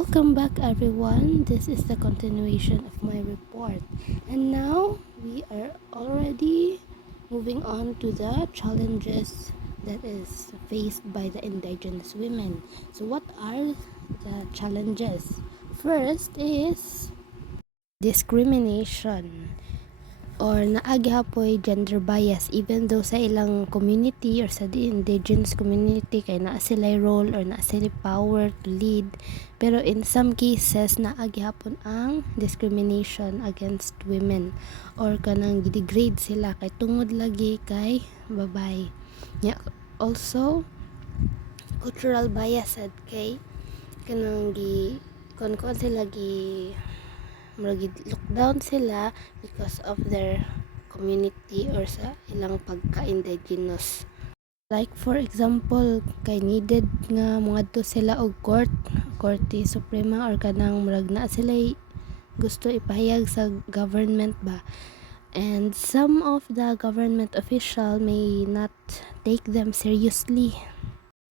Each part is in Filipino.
Welcome back everyone. This is the continuation of my report. And now we are already moving on to the challenges that is faced by the indigenous women. So what are the challenges? First is discrimination or naagihapoy gender bias even though sa ilang community or sa indigenous community kay naa sila role or naa sila power to lead, pero in some cases naagihapon ang discrimination against women or kanang gidegrade sila kay tungod lagi kay babae. Also cultural bias sad kay kanang kon sila lockdown sila because of their community or sa ilang pagka-indigenous. Like for example, kay needed nga moadto sila og Korte Suprema or kanang murag na sila gusto ipahayag sa government ba. And some of the government official may not take them seriously.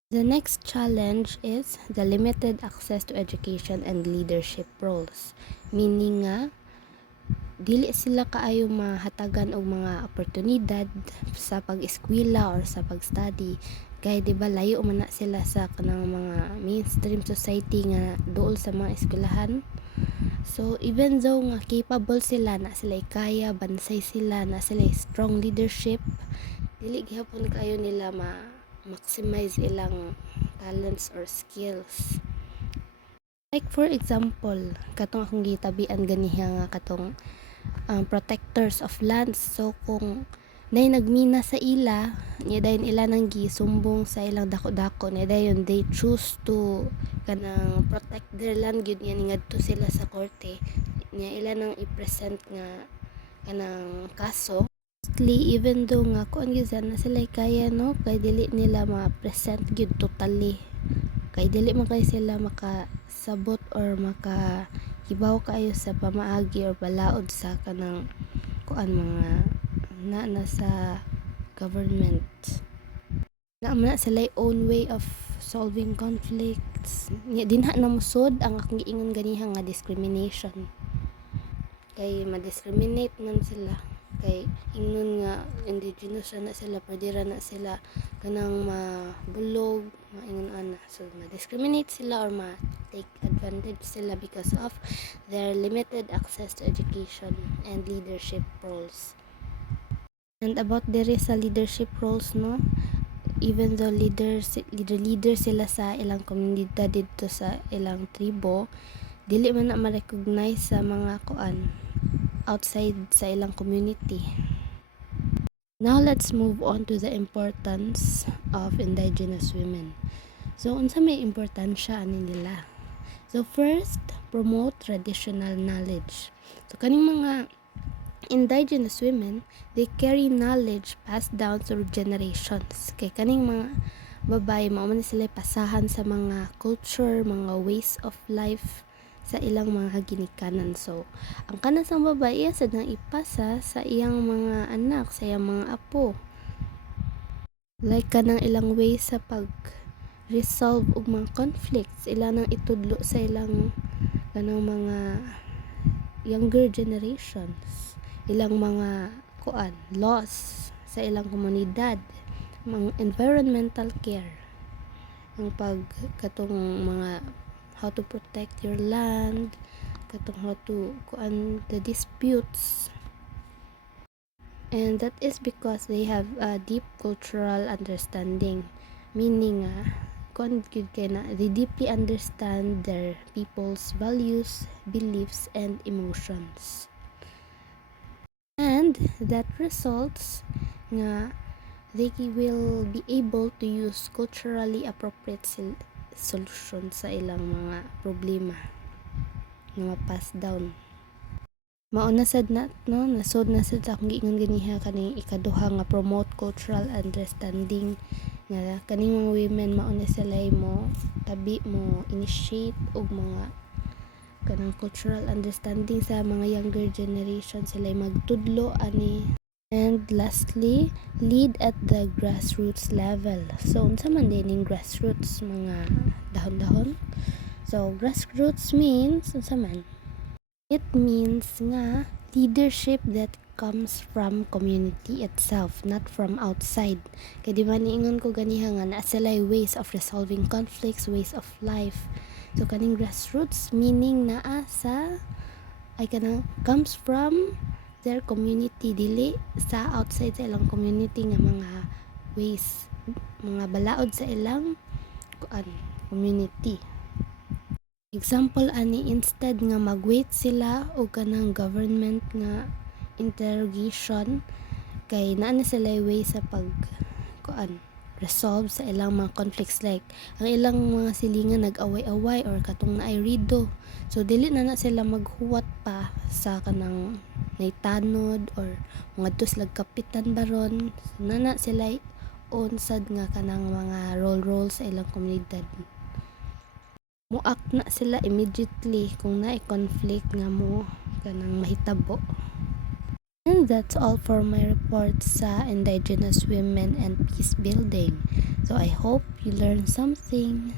The next challenge is the limited access to education and leadership roles. Meaning nga, dili sila kaayo mahatagan og mga oportunidad sa pag-eskwela or sa pag-study. Kaya diba layo man na sila sa kanang mga mainstream society nga dool sa mga eskwelahan. So even though nga capable sila, na sila kaya, bansay sila, na sila strong leadership, dili gihapon kayo nila maximize ilang talents or skills. Like for example, katong akong gitabian ganiha nga katong protectors of lands. So kung nay nagmina sa ila, niya dayon ila nang gisumbong sa ilang dako-dako, niya dayon they choose to kanang protect their land gyud niya ngadto sila sa korte. Niya ila nang i-present nga kanang kaso. Even though nga kuan gyud na sila kaya no, kay dili nila ma-present gyud totally, kay dili man kay sila makasabot or makahibaw kayo sa pamaagi or balaod sa kanang kuan mga na sa government. Na sila own way of solving conflicts. Dinha na musod ang akong giingon ganiha nga discrimination, kay ma-discriminate man sila kay ingnon nga indigenous na sila, pwede ra na sila kanang mabulog, maingon ana. So ma-discriminate sila or ma-take advantage sila because of their limited access to education and leadership roles. And about diri sa leadership roles no, even though leader sila sa ilang komunidad dito sa ilang tribo, dili man na ma-recognize sa mga kuan outside sa ilang community. Now let's move on to the importance of indigenous women. So unsa may importansya ani nila? So first, promote traditional knowledge. So kaning mga indigenous women, they carry knowledge passed down through generations. Kay kaning mga babae mao man sila pasahan sa mga culture, mga ways of life sa ilang mga ginikanan. So ang kanasang babae sad nang ipasa sa iyang mga anak, sa iyang mga apo, like kanang ilang ways sa pag resolve og mga conflicts, ilang nang itudlo sa ilang kanang mga younger generations, ilang mga kuan laws sa ilang komunidad, mga environmental care, ang katong mga how to protect your land, katong how to kuan the disputes. And that is because they have a deep cultural understanding, meaning kuan gyud kay na they deeply understand their people's values, beliefs and emotions. And that results nga they will be able to use culturally appropriate solution sa ilang mga problema nga pass down. Mauna sad na no, nasod na sad akong giingon ganiha kaning ikaduha nga promote cultural understanding, nga kaning mga women mauna sila mo tabi mo initiate og mga kanang cultural understanding sa mga younger generation, sila magtudlo ani. And lastly, lead at the grassroots level. So unsa man din ning grassroots, mga dahon-dahon? So grassroots means unsa man? It means nga leadership that comes from community itself, not from outside. Kaya di ba niingon ko ganiha nga na sila ways of resolving conflicts, ways of life. So kaning grassroots meaning naa sa ay kanang comes from their community, dili sa outside sa ilang community nga mga ways, mga balaod sa ilang community. Example ani, instead nga mag-wait sila o kanang government nga interrogation, kay naa na sila way sa pag resolve sa ilang mga conflicts, like ang ilang mga silingan nag-away-away or katong naay rido. So dili na sila maghuwat pa sa kanang naitanod or mga lag kapitan baron. So, na sila unsad nga kanang mga role sa ilang komunidad. Muact na sila immediately kung naay conflict nga mo kanang mahitabo. And that's all for my report sa Indigenous Women and Peace Building. So I hope you learned something.